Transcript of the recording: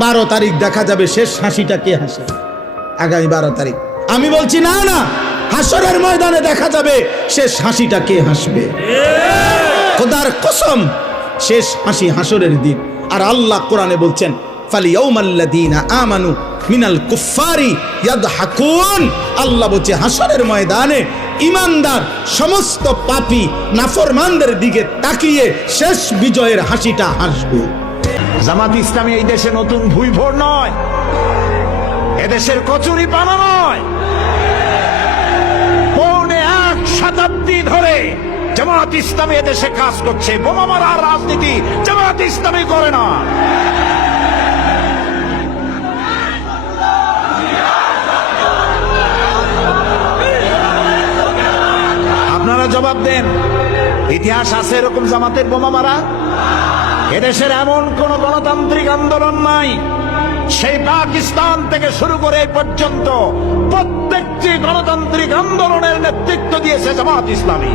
12 তারিখ দেখা যাবে শেষ হাসিটা কে হাসে। আগামী 12 তারিখ আমি বলছি না না, হাসরের ময়দানে দেখা যাবে শেষ হাসিটা কে হাসবে। খোদার কসম, শেষ হাসি হাসরের দিন। আর আল্লাহ কোরআনে বলছেন ফালিয়াউমাল্লাযীনা আমানু মিনাল কুফফারি ইয়াদহাকুন। আল্লাহ বলছে হাসরের ময়দানে ইমানদার সমস্ত পাপী নাফরমানদের দিকে তাকিয়ে শেষ বিজয়ের হাসিটা হাসবে। জামাত ইসলামী এই দেশে নতুন ভুইভোর নয়, এদেশের কচুরি পানা নয়। পৌনে 1 শতাব্দী ধরে জামাত ইসলামী এদেশে কাজ করছে। বোমা মারার রাজনীতি জামাত ইসলামী করে না। আপনারা জবাব দেন, ইতিহাস আছে এরকম জামাতের বোমা মারা? এদেশের এমন কোন গণতান্ত্রিক আন্দোলন নাই, সেই পাকিস্তান থেকে শুরু করে এই পর্যন্ত প্রত্যেকটি গণতান্ত্রিক আন্দোলনের নেতৃত্ব দিয়েছে জামাত ইসলামী।